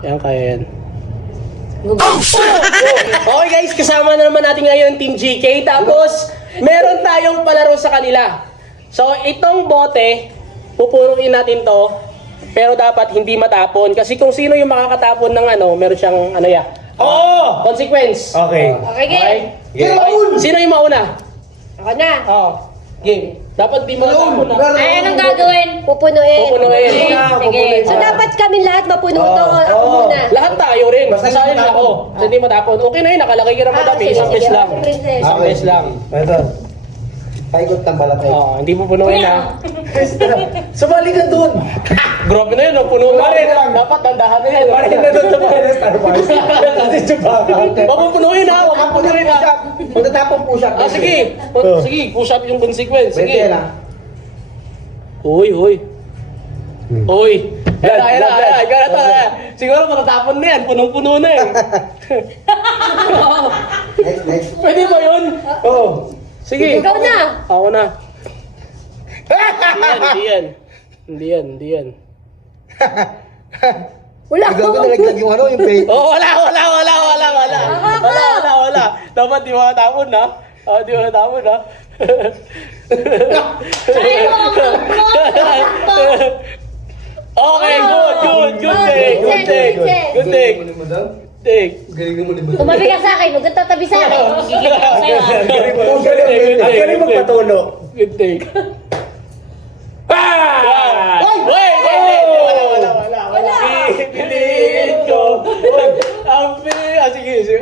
Yan, kaya yan. Okay guys, kasama na naman natin ngayon Team GK. Tapos, meron tayong palaro sa kanila. So, itong bote, pupuruin natin to. Pero dapat hindi matapon. Kasi kung sino yung makakatapon ng ano, meron siyang ano ya. Oo! Consequence. Okay. Okay, game. Okay. Sino yung mauna? Ako na. Oo. Game. Dapat di mo matapon na. Ay, anong gagawin? Pupunuin. Pupunuin. Sige. So, dapat kami lahat mapuno to. Ako muna. Lahat tayo rin. Basta Basta hindi yun matapon. ako. So, hindi matapon. Okay na yun. Nakalagay ka ng madami. sige, Isang sige. beses lang. Princess. Isang beses lang. Ito. Paikot ng balat eh. Oo. Hindi pupunuin ha. Sumali ka dun! Grabe na yun. Puno na Sumali rin. na lang. Dapat tandahan na yan. Sumali na dun sa mga Star Wars. Kasi Chewbacca. Huwag mo punuin ha. Huwag mo punuin ha. Magtatapong push-up. Ah, sige. Sige. Push up yung consequence. Sige Sige. lang. Uy. Uy. Ayan. Ikaw na to. Siguro matatapon na yan. Punong-puno na eh. Next. Pwede ba yun? Oh. Sige. Ikaw na. Ako na. Hindi yan. Wala Ikaw ko. ka nalaglag yung ano, yung pay. Oh, wala. Dapat di makatapon na. Di makatapon na. Okay, good take. Tumabi ka sa akin. Huwag kang tatabi sa akin. Gigigil ako sa'yo. Ang galing magpatulo. Good take. Ah! Wait! Wala. Piliin ko. Sige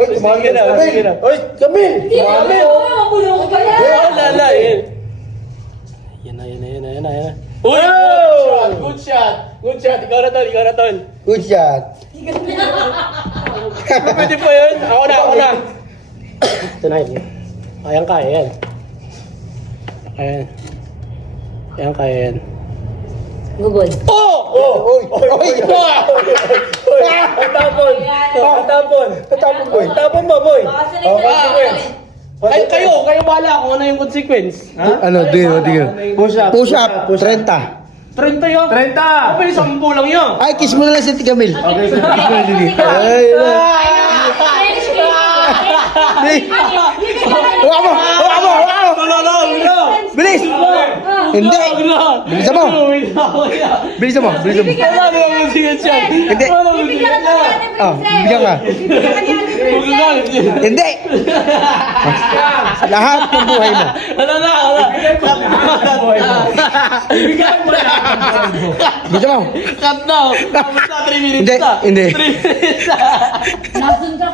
na. Oy, Camille! Wala. Yan na. Uy! Good shot. Ikaw na tol. Good shot. Pwede pa yun? Ako na. Ito na yun. Kaya yan. Ayan, kaya yan. Gugol. Oy! Tatapon, boy. Tapon mo, boy. Consequence. Ay, kayo bala kung ano yung consequence. Ano, tingin. Push up. 30. 30 yun? 30! Kapag 10 lang yun. Ay, kiss mo na lang si Camille. Okay, kiss mo na Lili. Ay, Huwag mo! Bilis! Hindi! Bilisan mo! Wala na yung consequence yan. Hindi! Ah, bigyan ka. Hindi! Lahat ng buhay mo. Wala na. Bilisan mo! Cut na. Tapos na 3 minutes Hindi, na. hindi. 3 minutes na. Nasun ka.